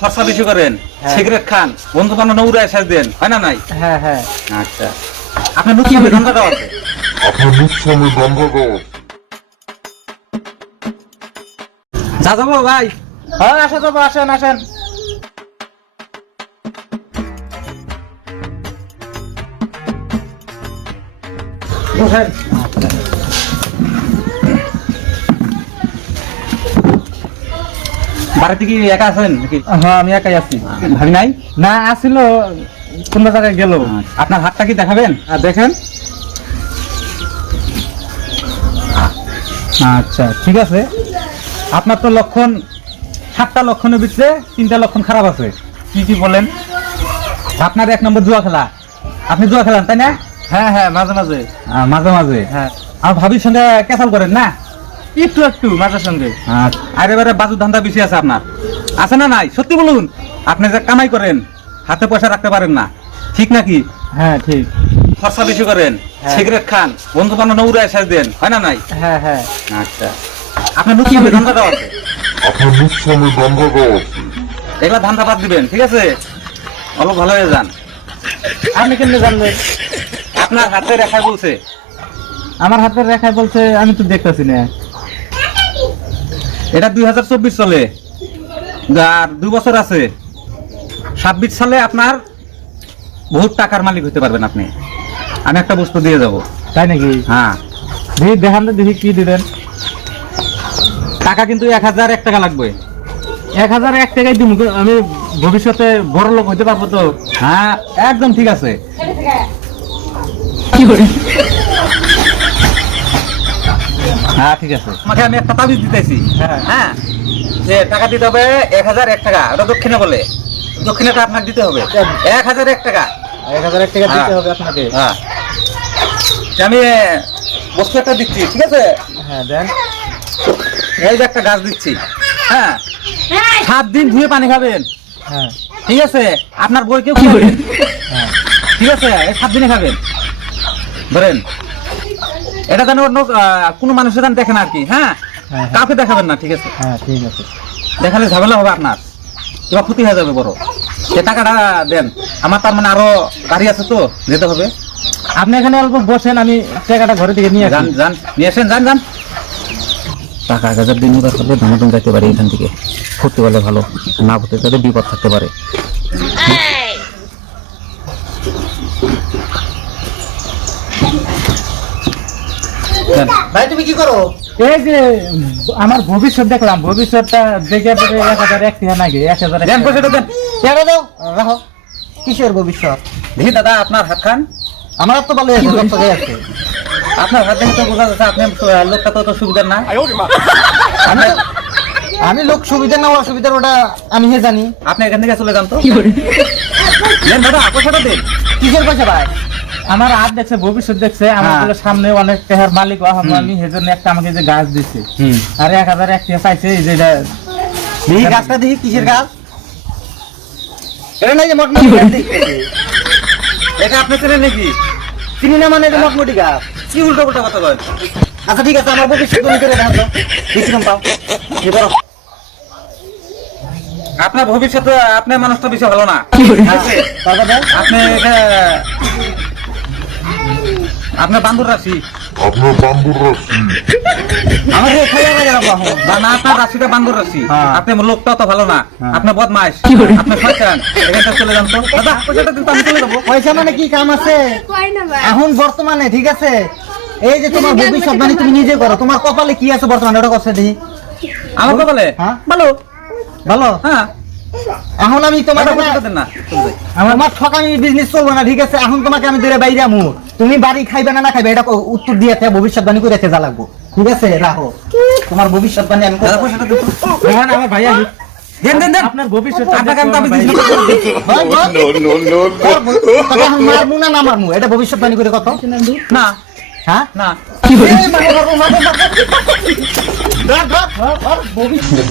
খরচা বেশি করেন। হ্যাঁ। সিগারেট খান। বন্ধু বান্ধব উড়ে এসে দেন। হয় না নাই? হ্যাঁ হ্যাঁ। আচ্ছা। আপনার নতুন ধান্দাটাও আছে? আপনার নুকসানে গন্ধ দেওয়া যা যাব ভাই? হ্যাঁ আসা যাব আসেন আসেন। বসেন। বাড়িতে কি একা আছেন হ্যাঁ আমি একাই আছি। ভাবি নাই? না আসিল কোন জায়গায় গেল। আপনার হাতটা কি দেখাবেন? দেখেন। আচ্ছা ঠিক আছে। আপনার তো লক্ষণ সাতটা লক্ষণের ভিতরে তিনটা লক্ষণ খারাপ আছে। কি কি বলেন? আপনার এক নম্বর জুয়া খেলা। আপনি জুয়া খেলান তাই না? হ্যাঁ হ্যাঁ মাঝে মাঝে। মাঝে মাঝে। হ্যাঁ। আর ভাবির সঙ্গে ক্যাসাল করেন না? একটু একটু মাঝের সঙ্গে। আচ্ছা, আর এবারে বাজু ধান্দা বেশি আছে আপনার। আছে না নাই? সত্যি বলুন আপনি যে কামাই করেন হাতে পয়সা রাখতে পারেন না। ঠিক নাকি? হ্যাঁ ঠিক। খরচা বেশি করেন হ্যাঁ। সিগারেট খান বন্ধু বান্ধব উড়ে এসে দেন হয় না নাই? হ্যাঁ হ্যাঁ। আচ্ছা। আপনার নতুন ধান্দাটাও আছে। আপনার গন্ধ দেওয়া আছে। এগুলা ধান্দা বাদ দিবেন ঠিক আছে? অল্প ভালো হয়ে যান। আপনি কেমনে জানলেন আপনার হাতে রেখা বলছে। আমার হাতের রেখায় বলছে আমি তো দেখতেছি না। এটা দুই হাজার চব্বিশ সালে। আর দুই বছর আছে। ছাব্বিশ সালে আপনার বহুত টাকার মালিক হতে পারবেন আপনি। আমি একটা বস্তু দিয়ে যাব। তাই নাকি? হ্যাঁ। দেখি দেখান তো দেখি কি দিবেন। টাকা কিন্তু এক হাজার এক টাকা লাগবে। এক হাজার এক টাকায় দিব আমি ভবিষ্যতে বড় লোক হতে পারব তো? হ্যাঁ একদম ঠিক আছে। হ্যাঁ ঠিক আছে। আমাকে আমি একটা তাবিজ দিতেছি। হ্যাঁ। হ্যাঁ? যে টাকা দিতে হবে এক হাজার এক টাকা ওটা দক্ষিণে বলে। দক্ষিণেটা আপনাকে দিতে হবে। এক হাজার এক টাকা। এক হাজার এক টাকা দিতে হ্যাঁ। হবে আপনাকে। হ্যাঁ। আমি বস্তু একটা দিচ্ছি ঠিক আছে? হ্যাঁ দেন। এই যে একটা গাছ দিচ্ছি। হ্যাঁ। সাত দিন ধুয়ে পানি খাবেন। হ্যাঁ। ঠিক আছে? আপনার বই কেউ হ্যাঁ। ঠিক আছে? এই সাত দিনে খাবেন। ধরেন। এটা যেন অন্য কোনো মানুষের যেন দেখে না আর কি হ্যাঁ? হ্যাঁ। কাউকে দেখাবেন না ঠিক আছে? হ্যাঁ ঠিক আছে। দেখালে ঝামেলা হবে আপনার। এবার ক্ষতি হয়ে যাবে বড়। সে টাকাটা দেন। আমার তার মানে আরও গাড়ি আছে তো যেতে হবে। আপনি এখানে অল্প বসেন আমি টাকাটা ঘরে থেকে নিয়ে যান যান নিয়ে আসেন যান যান। টাকা এক হাজার দিন উদার করলে দামাদম যাইতে পারে এখান থেকে। করতে পারলে ভালো না করতে তাহলে বিপদ থাকতে পারে। ভাই তুমি কি করো? এই যে আমার ভবিষ্যৎ দেখলাম। ভবিষ্যৎটা দেখে পরে এক হাজার এক টাকা নাকি এক হাজার এক দেন পয়সাটা দেন। ছেড়ে দাও রাখো। কিসের ভবিষ্যৎ? দেখি দাদা আপনার হাত খান। আমার তো ভালো আছে আপনার হাত দেখে তো বোঝা যাচ্ছে আপনি লোকটা তো সুবিধার না। আমি আমি লোক সুবিধা না অসুবিধার ওটা আমি হে জানি। আপনি এখান থেকে চলে যান তো। দেন দাদা পয়সাটা দেন। কিসের পয়সা ভাই? আমার হাত দেখছে ভবিষ্যৎ দেখছে আমার হ্যাঁ। সামনে অনেক টাকার মালিক আমি সেজন্য একটা আমাকে যে গাছ দিছে। আর এক হাজার এক টাকা চাইছে এই যে এটা দেখি গাছটা দেখি কিসের গাছ? এটা নাই যে মটমটি গাছ। এটা আপনি চেনেন নাকি? চিনি না মানে মটমটি গাছ। কি উল্টো উল্টো কথা বলেন আচ্ছা ঠিক আছে আমার ভবিষ্যৎ তুমি করে দেখাও তো। বেশি কম পাও। আপনার ভবিষ্যতে আপনার মানুষটা বেশি ভালো না? আপনি এটা আপনার বান্ধব রাশি। আপনার বান্ধব রাশি। আমার খাইয়া এখন। বা না আপনার রাশিটা বান্ধব রাশি। হ্যাঁ। আপনি লোকটা তো ভালো না। হ্যাঁ। আপনি বদমাইশ। আপনি শয়তান। এখান চলে যান তো। দাদা পয়সাটা দিন আমি চলে যাব। পয়সা মানে কি কাম আছে? এখন বর্তমানে ঠিক আছে? এই যে তোমার ভবিষ্যৎ মানে তুমি নিজে করো। তোমার কপালে কি আছে বর্তমানে? ওটা কথা দেখি। আমার বলে। হ্যাঁ? ভালো। ভালো? হ্যাঁ। এখন আমি দেন না চলে আমার ঠকামি বিজনেস চলবে না ঠিক আছে? এখন তোমাকে আমি দূরে বাইরে আমু। তুমি বাড়ি খাইবে না না খাইবে এটা ক- উত্তর দিয়ে ভবিষ্যৎবাণী করে যা লাগবো। ঠিক আছে? রাখো। তোমার ভবিষ্যৎবাণী আমি আমার ভাইয়া দেন দেন দেন। আপনার ভবিষ্যৎ আপনাকে আমি মারমু না না মারমু এটা ভবিষ্যৎবাণী করে কত? না। হ্যাঁ? না। ভবিষ্যৎ